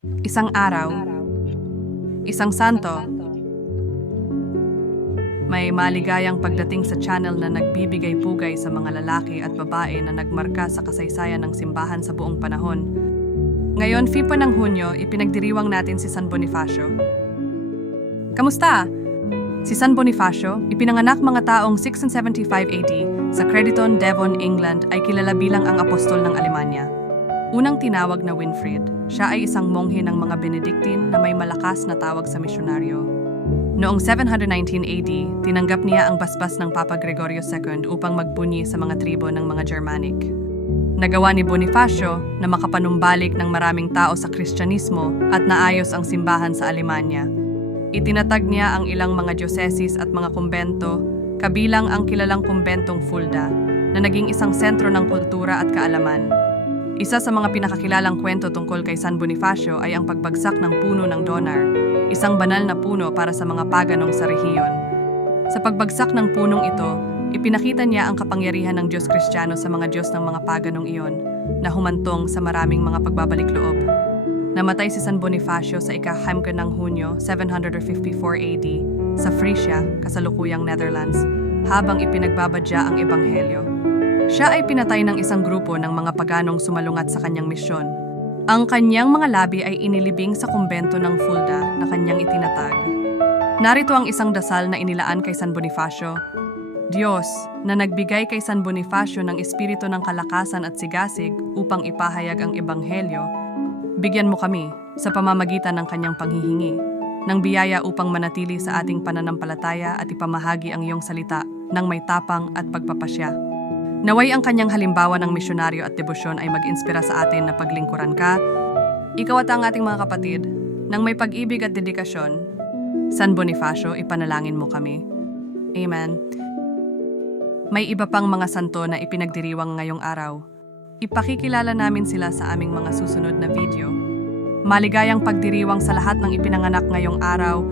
Isang araw, isang santo, may maligayang pagdating sa channel na nagbibigay pugay sa mga lalaki at babae na nagmarka sa kasaysayan ng simbahan sa buong panahon. Ngayon, FIPA ng Hunyo, ipinagdiriwang natin si San Bonifacio. Kamusta? Si San Bonifacio, ipinanganak mga taong 675 AD sa Crediton, Devon, England ay kilala bilang ang apostol ng Alemanya. Unang tinawag na Winfried, siya ay isang monghe ng mga Benedictine na may malakas na tawag sa misyonaryo. Noong 719 AD, tinanggap niya ang basbas ng Papa Gregorio II upang magbunyi sa mga tribo ng mga Germanic. Nagawa ni Bonifacio na makapanumbalik ng maraming tao sa Kristyanismo at naayos ang simbahan sa Alemanya. Itinatag niya ang ilang mga dioceses at mga kumbento, kabilang ang kilalang kumbentong Fulda, na naging isang sentro ng kultura at kaalaman. Isa sa mga pinakakilalang kwento tungkol kay San Bonifacio ay ang pagbagsak ng puno ng Donar, isang banal na puno para sa mga paganong sa rehiyon. Sa pagbagsak ng punong ito, ipinakita niya ang kapangyarihan ng Diyos Kristiyano sa mga Diyos ng mga paganong iyon, na humantong sa maraming mga pagbabalik loob. Namatay si San Bonifacio sa ika-5 ng Hunyo, 754 AD, sa Frisia, kasalukuyang Netherlands, habang ipinagbabadya ang Ebanghelyo. Siya ay pinatay ng isang grupo ng mga paganong sumalungat sa kanyang misyon. Ang kanyang mga labi ay inilibing sa kumbento ng Fulda na kanyang itinatag. Narito ang isang dasal na inilaan kay San Bonifacio. Diyos, na nagbigay kay San Bonifacio ng espiritu ng kalakasan at sigasig upang ipahayag ang Ebanghelyo, bigyan mo kami sa pamamagitan ng kanyang panghihingi, ng biyaya upang manatili sa ating pananampalataya at ipamahagi ang iyong salita ng may tapang at pagpapasya. Naway ang kanyang halimbawa ng misyonaryo at debosyon ay mag-inspira sa atin na paglingkuran ka, ikaw at ang ating mga kapatid, ng may pag-ibig at dedikasyon. San Bonifacio, ipanalangin mo kami. Amen. May iba pang mga santo na ipinagdiriwang ngayong araw. Ipakikilala namin sila sa aming mga susunod na video. Maligayang pagdiriwang sa lahat ng ipinanganak ngayong araw